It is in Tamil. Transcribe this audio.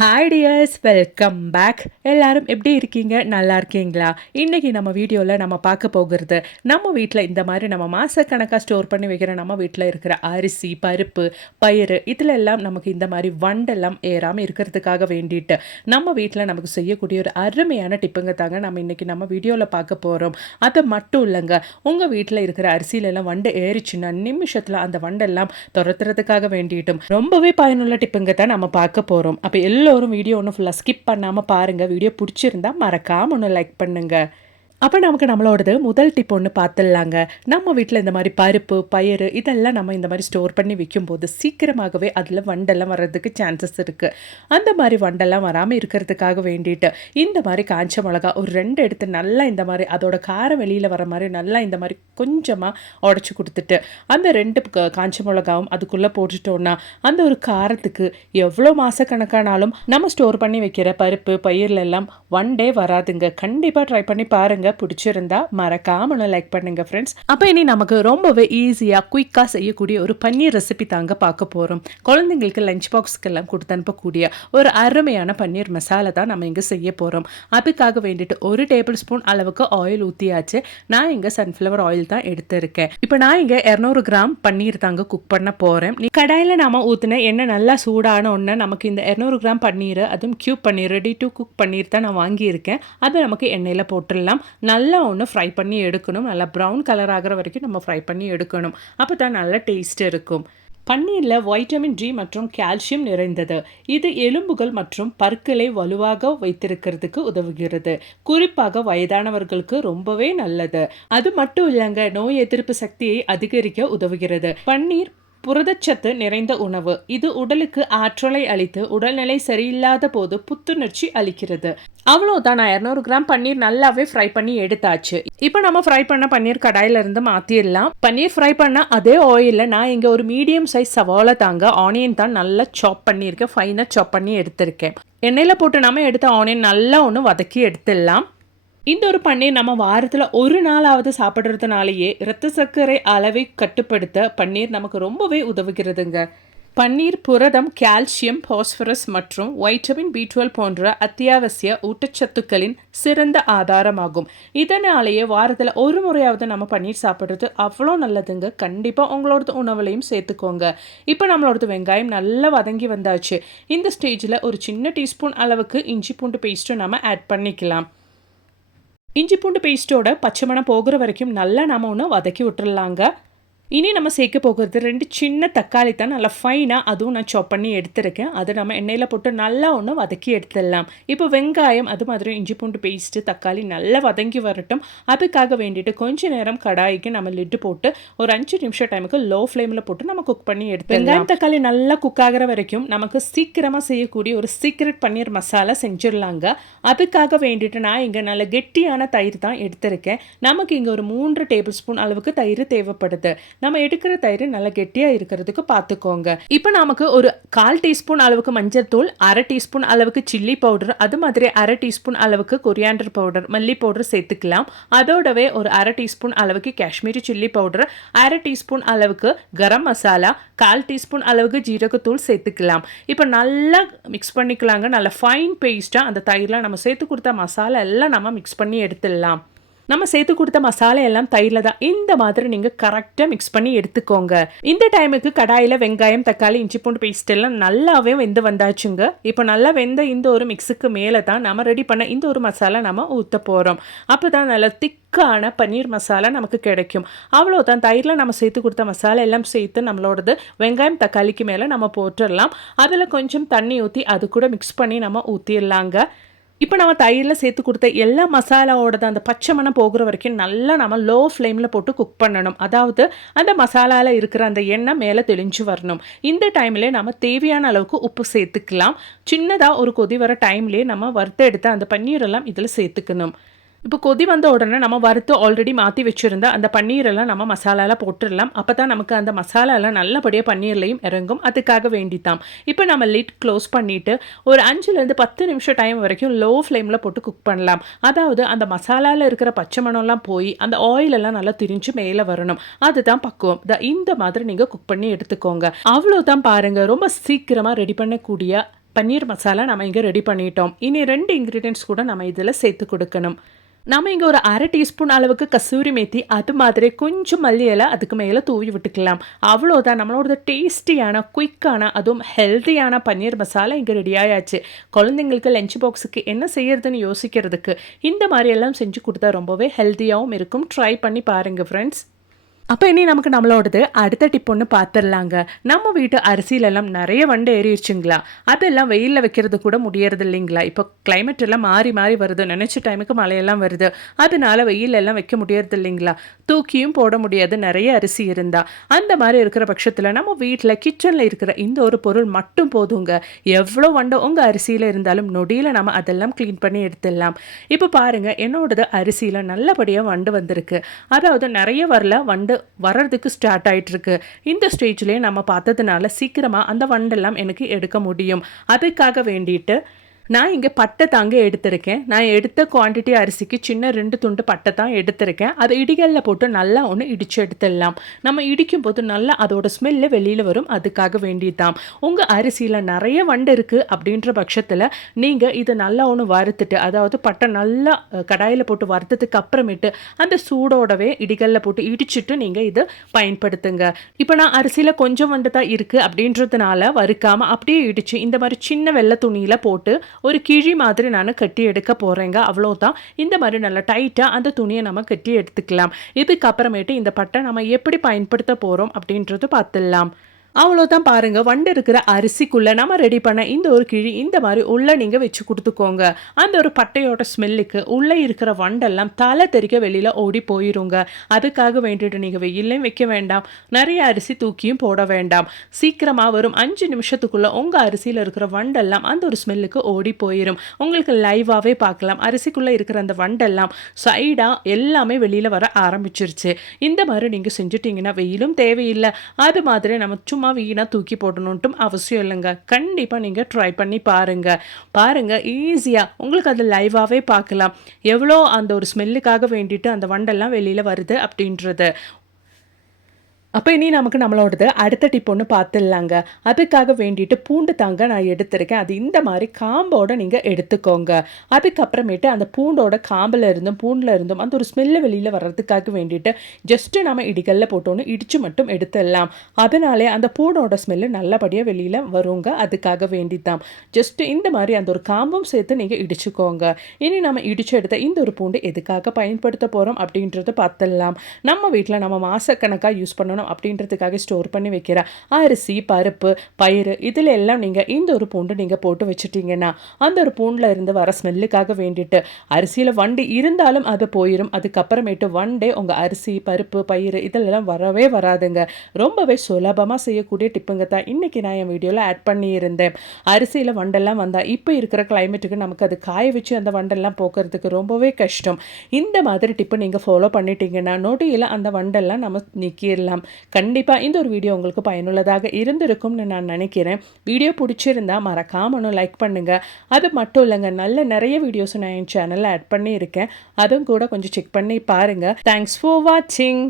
Hi tears, welcome back. எல்லாரும் எப்படி இருக்கீங்க? நல்லா இருக்கீங்களா? இன்றைக்கி நம்ம வீடியோவில் நம்ம பார்க்க போகிறது, நம்ம வீட்டில் இந்த மாதிரி நம்ம மாதக்கணக்காக ஸ்டோர் பண்ணி வைக்கிற நம்ம வீட்டில் இருக்கிற அரிசி, பருப்பு, பயிறு இதில் எல்லாம் நமக்கு இந்த மாதிரி வண்டெல்லாம் ஏறாமல் இருக்கிறதுக்காக வேண்டிட்டு நம்ம வீட்டில் நமக்கு செய்யக்கூடிய ஒரு அருமையான டிப்புங்க தாங்க நம்ம இன்றைக்கி நம்ம வீடியோவில் பார்க்க போகிறோம். அது மட்டும் இல்லைங்க, உங்கள் வீட்டில் இருக்கிற அரிசியிலெல்லாம் வண்டு ஏறிச்சுன்னா நிமிஷத்தில் அந்த வண்டெல்லாம் துரத்துறதுக்காக வேண்டிட்டும் ரொம்பவே பயனுள்ள டிப்புங்க தான் நம்ம பார்க்க போகிறோம். அப்போ எல்லோரும் வீடியோ ஒன்றும் ஃபுல்லாக ஸ்கிப் பண்ணாமல் பாருங்கள். வீடியோ பிடிச்சிருந்தா மறக்காமல் ஒன்று லைக் பண்ணுங்கள். அப்போ நமக்கு நம்மளோடது முதல் டிப் ஒன்று பார்த்துடலாங்க. நம்ம வீட்டில் இந்த மாதிரி பருப்பு, பயிறு இதெல்லாம் நம்ம இந்த மாதிரி ஸ்டோர் பண்ணி வைக்கும்போது சீக்கிரமாகவே அதில் வண்டெல்லாம் வர்றதுக்கு சான்சஸ் இருக்குது. அந்த மாதிரி வண்டெல்லாம் வராமல் இருக்கிறதுக்காக வேண்டிட்டு இந்த மாதிரி காஞ்ச மிளகா ஒரு 2 எடுத்து நல்லா இந்த மாதிரி அதோட காரம் வெளியில் வர மாதிரி நல்லா இந்த மாதிரி கொஞ்சமாக உடச்சி கொடுத்துட்டு அந்த 2 காஞ்ச மிளகாவும் அதுக்குள்ளே போட்டுட்டோன்னா அந்த ஒரு காரத்துக்கு எவ்வளோ மாதக்கணக்கானாலும் நம்ம ஸ்டோர் பண்ணி வைக்கிற பருப்பு, பயிர்லெல்லாம் வண்டே வராதுங்க. கண்டிப்பாக ட்ரை பண்ணி பாருங்கள். பிடிச்சிருந்தா மறக்காம லைக் பண்ணுங்க ஃப்ரெண்ட்ஸ். அப்போ இனி நமக்கு ரொம்பவே ஈஸியாக குயிக்காக செய்யக்கூடிய ஒரு பன்னீர் ரெசிபி தாங்க பார்க்க போகிறோம். குழந்தைங்களுக்கு லஞ்ச் பாக்ஸ்க்கெல்லாம் கொடுத்து அனுப்பக்கூடிய ஒரு அருமையான பன்னீர் மசாலா தான் நம்ம இங்கே செய்ய போகிறோம். அதுக்காக வேண்டிட்டு 1 டேபிள் ஸ்பூன் அளவுக்கு ஆயில் ஊற்றியாச்சு. நான் இங்கே சன்ஃப்ளவர் ஆயில் தான் எடுத்திருக்கேன். இப்போ நான் இங்கே 200 கிராம் பன்னீர் தாங்க குக் பண்ண போகிறேன். கடாயில் நாம ஊற்றின எண்ணெய் நல்லா சூடான ஒன்று நமக்கு இந்த 200 கிராம் பன்னீர், அதுவும் cube paneer, ready to cook paneer தான் நான் வாங்கியிருக்கேன். அதை நமக்கு எண்ணெயில் போட்டுடலாம். நல்லா ஒன்று ஃப்ரை பண்ணி எடுக்கணும். நல்லா ப்ரௌன் கலர் ஆகிற வரைக்கும் நம்ம ஃப்ரை பண்ணி எடுக்கணும். அப்போ தான் நல்ல டேஸ்ட் இருக்கும். பன்னீரில் வைட்டமின் டி மற்றும் கால்சியம் நிறைந்தது. இது எலும்புகள் மற்றும் பற்களை வலுவாக வைத்திருக்கிறதுக்கு உதவுகிறது. குறிப்பாக வயதானவர்களுக்கு ரொம்பவே நல்லது. அது மட்டும் இல்லைங்க, நோய் எதிர்ப்பு சக்தியை அதிகரிக்க உதவுகிறது. பன்னீர் புரதச்சத்து நிறைந்த உணவு. இது உடலுக்கு ஆற்றலை அளித்து உடல்நிலை சரியில்லாத போது புத்துணர்ச்சி அளிக்கிறது. அவ்வளோதான். நான் 200 கிராம் பன்னீர் நல்லாவே ஃப்ரை பண்ணி எடுத்தாச்சு. இப்போ நம்ம ஃப்ரை பண்ண பன்னீர் கடாயில இருந்து மாற்றிடலாம். பன்னீர் ஃப்ரை பண்ண அதே ஆயிலில் நான் இங்கே ஒரு மீடியம் சைஸ் சவாலை தாங்க ஆனியன் தான் நல்லா சாப் பண்ணியிருக்கேன். ஃபைனாக சாப் பண்ணி எடுத்திருக்கேன். எண்ணெயில் போட்டு நம்ம எடுத்த ஆனியன் நல்லா ஒன்று வதக்கி எடுத்துடலாம். இந்த ஒரு பன்னீர் நம்ம வாரத்தில் ஒரு நாளாவது சாப்பிட்றதுனாலேயே இரத்த சர்க்கரை அளவை கட்டுப்படுத்த பன்னீர் நமக்கு ரொம்பவே உதவுகிறதுங்க. பன்னீர் புரதம், கால்சியம், பாஸ்பரஸ் மற்றும் வைட்டமின் B12 போன்ற அத்தியாவசிய ஊட்டச்சத்துக்களின் சிறந்த ஆதாரமாகும். இதனாலேயே வாரத்தில் ஒரு முறையாவது நம்ம பன்னீர் சாப்பிட்றது அவ்வளோ நல்லதுங்க. கண்டிப்பாக உங்களோட உணவுலையும் சேர்த்துக்கோங்க. இப்போ நம்மளோட வெங்காயம் நல்லா வதங்கி வந்தாச்சு. இந்த ஸ்டேஜில் ஒரு சின்ன டீஸ்பூன் அளவுக்கு இஞ்சி பூண்டு பேஸ்ட்டும் நம்ம ஆட் பண்ணிக்கலாம். இஞ்சி பூண்டு பேஸ்ட்டோட பச்சை மணம் போகிற வரைக்கும் நல்லா நம்ம ஒன்று வதக்கி விட்டுறலாங்க. இனி நம்ம சேர்க்க போகிறது 2 சின்ன தக்காளி தான் நல்லா ஃபைனாக அதுவும் நான் சாப் பண்ணி எடுத்துருக்கேன். அதை நம்ம எண்ணெயில் போட்டு நல்லா ஒன்று வதக்கி எடுத்துடலாம். இப்போ வெங்காயம் அது மாதிரி இஞ்சி பூண்டு பேஸ்ட்டு தக்காளி நல்லா வதங்கி வரட்டும். அதுக்காக வேண்டிட்டு கொஞ்ச நேரம் கடாய்க்கு நம்ம லிட்டு போட்டு ஒரு 5 நிமிஷம் டைமுக்கு லோ ஃப்ளேமில் போட்டு நம்ம குக் பண்ணி எடுத்து வெங்காயம் தக்காளி நல்லா குக் ஆகிற வரைக்கும் நமக்கு சீக்கிரமாக செய்யக்கூடிய ஒரு சீக்ரெட் பன்னீர் மசாலா செஞ்சிடலாங்க. அதுக்காக வேண்டிட்டு நான் இங்கே நல்ல கெட்டியான தயிர் தான் எடுத்திருக்கேன். நமக்கு இங்கே ஒரு 3 டேபிள் ஸ்பூன் அளவுக்கு தயிர் தேவைப்படுது. நம்ம எடுக்கிற தயிர் நல்லா கெட்டியாக இருக்கிறதுக்கு பார்த்துக்கோங்க. இப்போ நமக்கு ஒரு 1/4 டீஸ்பூன் அளவுக்கு மஞ்சள் தூள், 1/2 டீஸ்பூன் அளவுக்கு சில்லி பவுடர், அது மாதிரி 1/2 டீஸ்பூன் அளவுக்கு கொரியாண்டர் பவுடர், மல்லி பவுடர் சேர்த்துக்கலாம். அதோடவே ஒரு 1/2 டீஸ்பூன் அளவுக்கு காஷ்மீரி சில்லி பவுடர், 1/2 டீஸ்பூன் அளவுக்கு கரம் மசாலா, 1/4 டீஸ்பூன் அளவுக்கு ஜீரகத்தூள் சேர்த்துக்கலாம். இப்போ நல்லா மிக்ஸ் பண்ணிக்கலாங்க. நல்லா ஃபைன் பேஸ்ட்டாக அந்த தயிரில் நம்ம சேர்த்து கொடுத்த மசாலா எல்லாம் நம்ம மிக்ஸ் பண்ணி எடுத்துடலாம். நம்ம சேர்த்து கொடுத்த மசாலா எல்லாம் தயிரில் தான் இந்த மாதிரி நீங்கள் கரெக்டாக மிக்ஸ் பண்ணி எடுத்துக்கோங்க. இந்த டைமுக்கு கடாயில் வெங்காயம், தக்காளி, இஞ்சி பூண்டு பேஸ்ட் எல்லாம் நல்லாவே வெந்து வந்தாச்சுங்க. இப்போ நல்லா வெந்த இந்த ஒரு மிக்ஸுக்கு மேலே தான் நம்ம ரெடி பண்ண இந்த ஒரு மசாலா நம்ம ஊற்ற போகிறோம். அப்போ தான் நல்லா திக்கான பன்னீர் மசாலா நமக்கு கிடைக்கும். அவ்வளோதான். தயிரில் நம்ம சேர்த்து கொடுத்த மசாலா எல்லாம் சேர்த்து நம்மளோடது வெங்காயம் தக்காளிக்கு மேலே நம்ம போட்டுடலாம். அதில் கொஞ்சம் தண்ணி ஊற்றி அது கூட மிக்ஸ் பண்ணி நம்ம ஊற்றிடலாங்க. இப்போ நம்ம தயிரில் சேர்த்து கொடுத்த எல்லா மசாலாவோட அந்த பச்சை மணம் போகிற வரைக்கும் நல்லா நம்ம லோ ஃப்ளேமில் போட்டு குக் பண்ணணும். அதாவது அந்த மசாலாவில் இருக்கிற அந்த எண்ணெய் மேலே தெளிஞ்சு வரணும். இந்த டைம்லேயே நம்ம தேவையான அளவுக்கு உப்பு சேர்த்துக்கலாம். சின்னதாக ஒரு கொதி வர டைம்லேயே நம்ம வறுத்து எடுத்த அந்த பன்னீரெல்லாம் இதில் சேர்த்துக்கணும். இப்போ கொதி வந்த உடனே நம்ம வறுத்து ஆல்ரெடி மாற்றி வச்சுருந்த அந்த பன்னீரெல்லாம் நம்ம மசாலாவில் போட்டுடலாம். அப்போ தான் நமக்கு அந்த மசாலாலாம் நல்லபடியாக பன்னீர்லையும் இறங்கும். அதுக்காக வேண்டித்தான். இப்போ நம்ம லிட் க்ளோஸ் பண்ணிவிட்டு ஒரு 5லேருந்து 10 நிமிஷம் டைம் வரைக்கும் லோ ஃப்ளேமில் போட்டு குக் பண்ணலாம். அதாவது அந்த மசாலாவில் இருக்கிற பச்சை மணம்லாம் போய் அந்த ஆயிலெல்லாம் நல்லா திரிஞ்சு மேலே வரணும். அதுதான் பக்குவம். இந்த மாதிரி நீங்கள் குக் பண்ணி எடுத்துக்கோங்க. அவ்வளோதான் பாருங்கள். ரொம்ப சீக்கிரமாக ரெடி பண்ணக்கூடிய பன்னீர் மசாலா நம்ம இங்கே ரெடி பண்ணிட்டோம். இனி 2 இன்க்ரீடியன்ட்ஸ் கூட நம்ம இதில் சேர்த்து கொடுக்கணும். நம்ம இங்கே ஒரு 1/2 டீஸ்பூன் அளவுக்கு கசூரி மேத்தி, அது மாதிரி கொஞ்சம் மல்லி இலை அதுக்கு மேலே தூவி விட்டுக்கலாம். அவ்வளோதான், நம்மளோட டேஸ்டியான, குயிக்கான, அதுவும் ஹெல்த்தியான பன்னீர் மசாலா இங்கே ரெடி ஆயாச்சு. குழந்தைங்களுக்கு லஞ்ச் பாக்ஸுக்கு என்ன செய்யறதுன்னு யோசிக்கிறதுக்கு இந்த மாதிரி எல்லாம் செஞ்சு கொடுத்தா ரொம்பவே ஹெல்த்தியாகவும் இருக்கும். ட்ரை பண்ணி பாருங்கள் ஃப்ரெண்ட்ஸ். அப்போ இனி நமக்கு நம்மளோடது அடுத்த டிப் ஒன்று பார்த்துடலாங்க. நம்ம வீட்டு அரிசியிலெல்லாம் நிறைய வண்டு ஏறிடுச்சுங்களா, அதெல்லாம் வெயிலில் வைக்கிறது கூட முடியறது இல்லைங்களா. இப்போ கிளைமேட் எல்லாம் மாறி மாறி வருது, நினச்ச டைமுக்கு மழையெல்லாம் வருது, அதனால வெயிலெல்லாம் வைக்க முடியறது இல்லைங்களா. தூக்கியும் போட முடியாது நிறைய அரிசி இருந்தால். அந்த மாதிரி இருக்கிற பட்சத்தில் நம்ம வீட்டில் கிச்சனில் இருக்கிற இந்த ஒரு பொருள் மட்டும் போதுங்க. எவ்வளோ வண்டு உங்கள் அரிசியில் இருந்தாலும் நொடியில் நம்ம அதெல்லாம் க்ளீன் பண்ணி எடுத்துடலாம். இப்போ பாருங்கள், என்னோடது அரிசியில் நல்லபடியாக வண்டு வந்திருக்கு. அதாவது நிறைய வரல, வண்டு வர்றதுக்கு ஸ்டார்ட் ஆகிட்டு இருக்கு. இந்த ஸ்டேஜ்லேயே நம்ம பார்த்ததுனால சீக்கிரமாக அந்த வண்டெல்லாம் எனக்கு எடுக்க முடியும். அதுக்காக வேண்டிட்டு நான் இங்கே பட்டை தாங்க எடுத்திருக்கேன். நான் எடுத்த குவான்டிட்டி அரிசிக்கு சின்ன 2 துண்டு பட்டை தான் எடுத்திருக்கேன். அதை இடிகளில் போட்டு நல்லா ஒன்று இடித்து எடுத்துடலாம். நம்ம இடிக்கும் போது நல்லா அதோட ஸ்மெல்லு வெளியில் வரும். அதுக்காக வேண்டியதான். உங்கள் அரிசியில் நிறைய வண்டு இருக்குது அப்படின்ற பட்சத்தில் நீங்கள் இதை நல்லா ஒன்று வறுத்துட்டு, அதாவது பட்டை நல்லா கடாயில் போட்டு வறுத்ததுக்கு அப்புறமேட்டு அந்த சூடோடவே இடிகளில் போட்டு இடிச்சுட்டு நீங்கள் இது பயன்படுத்துங்க. இப்போ நான் அரிசியில் கொஞ்சம் வண்டு தான் இருக்குது அப்படின்றதுனால வறுக்காமல் அப்படியே இடித்து இந்த மாதிரி சின்ன வெள்ளை துணியில் போட்டு ஒரு கிழி மாதிரி நான் கட்டி எடுக்க போகிறேங்க. அவ்வளோதான். இந்த மாதிரி நல்லா டைட்டாக அந்த துணியை நம்ம கட்டி எடுத்துக்கலாம். இதுக்கப்புறமேட்டு இந்த பட்டை நம்ம எப்படி பயன்படுத்த போகிறோம் அப்படின்றது பார்த்துடலாம். அவ்வளோதான் பாருங்கள், வண்டு இருக்கிற அரிசிக்குள்ளே நம்ம ரெடி பண்ண இந்த ஒரு கிழி இந்த மாதிரி உள்ளே நீங்கள் வச்சு கொடுத்துக்கோங்க. அந்த ஒரு பட்டையோட ஸ்மெல்லுக்கு உள்ளே இருக்கிற வண்டெல்லாம் தலை தெறிக்க வெளியில் ஓடி போயிருங்க. அதுக்காக வேண்டிட்டு நீங்கள் வெயிலையும் வைக்க வேண்டாம், நிறைய அரிசி தூக்கியும் போட வேண்டாம். சீக்கிரமாக வரும் 5 நிமிஷத்துக்குள்ளே உங்கள் அரிசியில் இருக்கிற வண்டெல்லாம் அந்த ஒரு ஸ்மெல்லுக்கு ஓடி போயிடும். உங்களுக்கு லைவாகவே பார்க்கலாம், அரிசிக்குள்ளே இருக்கிற அந்த வண்டெல்லாம் சைடாக எல்லாமே வெளியில் வர ஆரம்பிச்சிருச்சு. இந்த மாதிரி நீங்கள் செஞ்சுட்டிங்கன்னா வெயிலும் தேவையில்லை, அது மாதிரி நம்ம சும்மா வீணாக தூக்கி போடணுன்ட்டும் அவசியம் இல்லைங்க. கண்டிப்பாக நீங்கள் ட்ரை பண்ணி பாருங்கள் ஈஸியாக உங்களுக்கு அது லைவாகவே பார்க்கலாம் எவ்வளோ அந்த ஒரு ஸ்மெல்லுக்காக வேண்டிட்டு அந்த வண்டெல்லாம் வெளியில் வருது அப்படின்றது. அப்போ இனி நமக்கு நம்மளோடது அடுத்த டிப் ஒன்று பார்த்துடலாங்க. அதுக்காக வேண்டிட்டு பூண்டு தாங்க நான் எடுத்திருக்கேன். அது இந்த மாதிரி காம்போடு நீங்கள் எடுத்துக்கோங்க. அதுக்கப்புறமேட்டு அந்த பூண்டோட காம்பில் இருந்தும் பூண்டில் இருந்தும் அந்த ஒரு ஸ்மெல்லு வெளியில் வர்றதுக்காக வேண்டிட்டு ஜஸ்ட்டு நம்ம இடிகளில் போட்டோன்னு இடித்து மட்டும் எடுத்துடலாம். அதனாலே அந்த பூண்டோட ஸ்மெல்லு நல்லபடியாக வெளியில் வருங்க. அதுக்காக வேண்டித்தான் ஜஸ்ட்டு இந்த மாதிரி அந்த ஒரு காம்பும் சேர்த்து நீங்கள் இடிச்சுக்கோங்க. இனி நம்ம இடித்து எடுத்த இந்த ஒரு பூண்டு எதுக்காக பயன்படுத்த போகிறோம் அப்படின்றத பார்த்துடலாம். நம்ம வீட்டில் நம்ம மாதக்கணக்காக யூஸ் பண்ணணும் அப்படின்றதுக்காக ஸ்டோர் பண்ணி வைக்கிற அரிசி, பருப்பு, பயிறு இதில் எல்லாம் நீங்கள் இந்த ஒரு பூண்டு நீங்கள் போட்டு வச்சுட்டிங்கன்னா அந்த ஒரு பூண்டில் இருந்து வர ஸ்மெல்லுக்காக வேண்டிட்டு அரிசியில் வண்டு இருந்தாலும் அது போயிடும். அதுக்கப்புறமேட்டு வண்டே உங்கள் அரிசி, பருப்பு, பயிறு இதெல்லாம் வரவே வராதுங்க. ரொம்பவே சுலபமாக செய்யக்கூடிய டிப்புங்க தான் இன்றைக்கி நான் என் வீடியோவில் ஆட் பண்ணியிருந்தேன். அரிசியில் வண்டெல்லாம் வந்தால் இப்போ இருக்கிற கிளைமேட்டுக்கு நமக்கு அது காய வச்சு அந்த வண்டெல்லாம் போக்குறதுக்கு ரொம்பவே கஷ்டம். இந்த மாதிரி டிப்பு நீங்கள் ஃபாலோ பண்ணிட்டீங்கன்னா நொடியில் அந்த வண்டெல்லாம் நம்ம நீக்கிடலாம். கண்டிப்பாக இந்த ஒரு வீடியோ உங்களுக்கு பயனுள்ளதாக இருந்திருக்கும்னு நான் நினைக்கிறேன். வீடியோ பிடிச்சிருந்தா மறக்காம லைக் பண்ணுங்கள். அது மட்டும் இல்லைங்க, நல்ல நிறைய வீடியோஸ் நான் என் சேனலில் ஆட் பண்ணியிருக்கேன். அதுவும் கூட கொஞ்சம் செக் பண்ணி பாருங்கள். தேங்க்ஸ் ஃபார் வாட்சிங்.